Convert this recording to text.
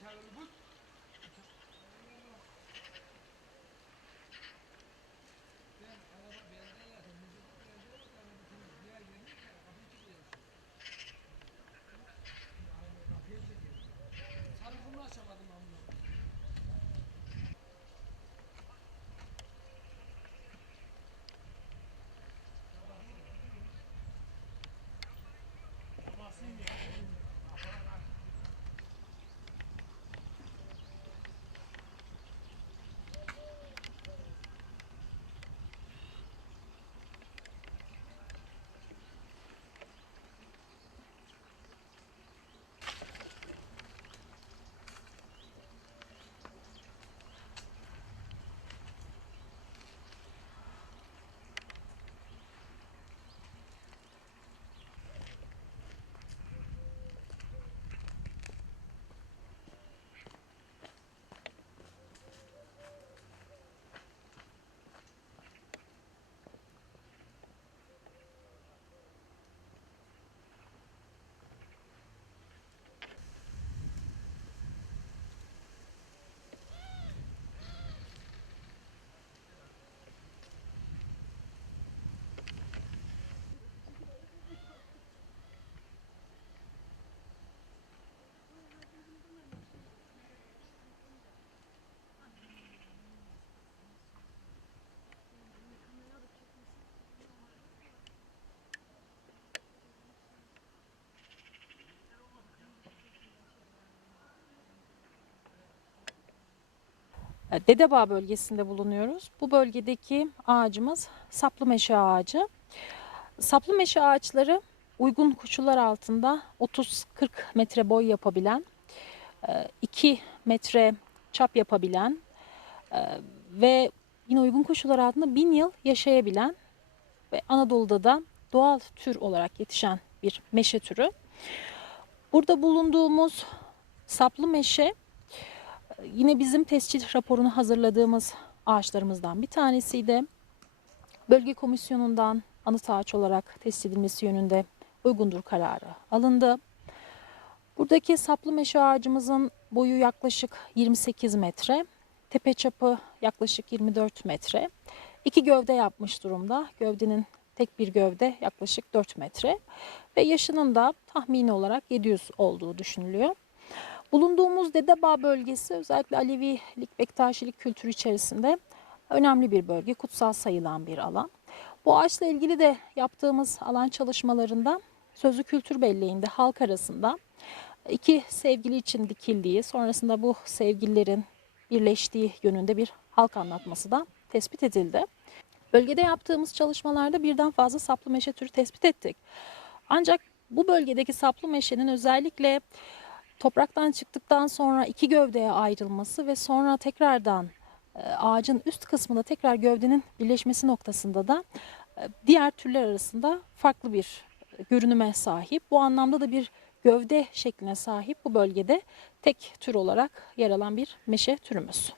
Charlie Wood. E, Dedebağ bölgesinde bulunuyoruz. Bu bölgedeki ağacımız saplı meşe ağacı. Saplı meşe ağaçları uygun koşullar altında 30-40 metre boy yapabilen, 2 metre çap yapabilen e, ve yine uygun koşullar altında 1000 yıl yaşayabilen ve Anadolu'da da doğal tür olarak yetişen bir meşe türü. Burada bulunduğumuz saplı meşe e, yine bizim tescil raporunu hazırladığımız ağaçlarımızdan bir tanesiydi. Bölge komisyonundan anıt ağaç olarak tescil edilmesi yönünde uygundur kararı alındı. Buradaki saplı meşe ağacımızın boyu yaklaşık 28 metre, tepe çapı yaklaşık 24 metre. İki gövde yapmış durumda. Gövdenin tek bir gövde yaklaşık 4 metre ve yaşının da tahmini olarak 700 olduğu düşünülüyor. Bulunduğumuz Dedebağ bölgesi özellikle Alevilik, Bektaşilik kültürü içerisinde önemli bir bölge, kutsal sayılan bir alan. Bu ağaçla ilgili de yaptığımız alan çalışmalarında sözlü kültür belleğinde halk arasında iki sevgili için dikildiği, sonrasında bu sevgililerin birleştiği yönünde bir halk anlatması da tespit edildi. Bölgede yaptığımız çalışmalarda birden fazla saplı meşe türü tespit ettik. Ancak bu bölgedeki saplı meşenin özellikle topraktan çıktıktan sonra iki gövdeye ayrılması ve sonra tekrardan e, ağacın üst kısmında tekrar gövdenin birleşmesi noktasında da e, diğer türler arasında farklı bir görünüme sahip. Bu anlamda da bir gövde şekline sahip bu bölgede tek tür olarak yer alan bir meşe türümüz.